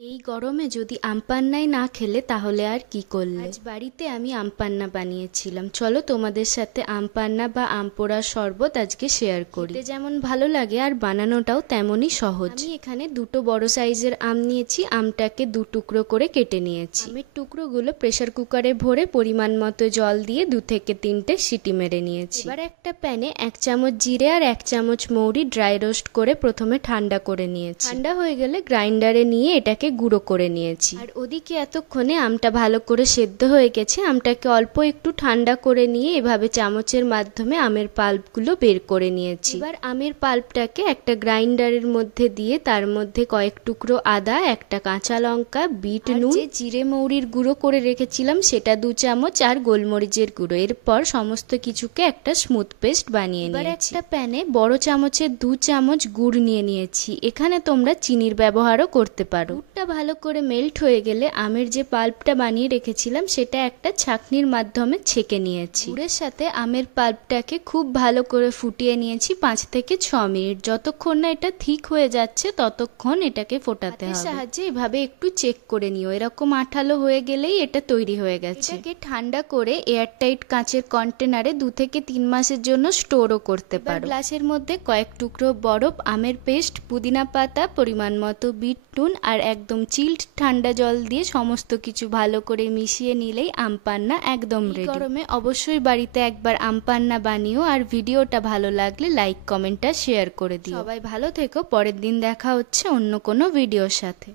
এই গরমে যদি আম পান্নাই না খেলে তাহলে আর কি করলে। আজ বাড়িতে আমি আম পান্না বানিয়েছিলাম। চলো তোমাদের সাথে আম পান্না বা আম পোড়ার শরবত আজকে শেয়ার করি। খেতে যেমন ভালো লাগে আর বানানোটাও তেমনই সহজ। আমি এখানে দুটো বড় সাইজের আম নিয়েছি। আমটাকে দু টুকরো করে কেটে নিয়েছি। আমের টুকরোগুলো প্রেসার কুকারে ভরে পরিমাণ মতো জল দিয়ে 2 থেকে 3টে সিটি মেরে নিয়েছি। এবার একটা প্যানে 1 চামচ জিরে আর 1 চামচ মৌরি ড্রাই রোস্ট করে প্রথমে ঠান্ডা করে নিয়েছি। ঠান্ডা হয়ে গেলে গ্রাইন্ডারে নিয়ে এটাকে গুঁড়ো করে নিয়েছি। আর ওদিকে এতক্ষণে আমটা ভালো করে সেদ্ধ হয়ে গেছে। আমটাকে অল্প একটু ঠান্ডা করে নিয়ে এভাবে চামচের মাধ্যমে আমের পাল্পগুলো বের করে নিয়েছি। এবার আমের পাল্পটাকে একটা গ্রাইন্ডারের মধ্যে দিয়ে তার মধ্যে কয়েক টুকরো আদা, একটা কাঁচা লঙ্কা, বিট নুন, যে জিরে মৌরির গুঁড়ো করে রেখেছিলাম সেটা 2 চামচ, আর গোলমরিচের গুঁড়ো। এরপর সমস্ত কিছুকে একটা স্মুথ পেস্ট বানিয়ে নিয়েছি। এবার একটা প্যানে বড় চামচের 2 চামচ গুড় নিয়ে নিয়েছি। এখানে তোমরা চিনির ব্যবহারও করতে পারো। গুড়টা ভালো করে মেল্ট হয়ে গেলে আমের যে পাল্পটা বানিয়ে রেখেছিলাম সেটা একটা ছাঁকনির মাধ্যমে ছেঁকে নিয়েছি। গুড়ের সাথে আমের পাল্পটাকে খুব ভালো করে ফুটিয়ে নিয়েছি 5 থেকে 6 মিনিট। যতক্ষণ না এটা ঠিক হয়ে যাচ্ছে ততক্ষণ এটাকে ফোটাতে হবে। সাহায্যে এভাবে একটু চেক করে নিও। এরকম আঠালো হয়ে গেলেই এটা তৈরি হয়ে গেছে। এটাকে ঠান্ডা করে এয়ারটাইট কাঁচের কন্টেনারে 2 থেকে 3 মাসের জন্য স্টোরও করতে পারো। গ্লাসের মধ্যে কয়েক টুকরো বরফ, আমের পেস্ট, পুদিনা পাতা, পরিমাণ মতো বিট নুন আর একদম চিল্ড ঠান্ডা জল দিয়ে সমস্ত কিছু ভালো করে মিশিয়ে নিলেই আম পান্না একদম রেডি। গরমে অবশ্যই বাড়িতে একবার আম পান্না বানিও। আর ভিডিওটা ভালো লাগলে লাইক, কমেন্ট আর শেয়ার করে দিও। সবাই ভালো থেকো। পরের দিন দেখা হচ্ছে অন্য কোনো ভিডিওর সাথে।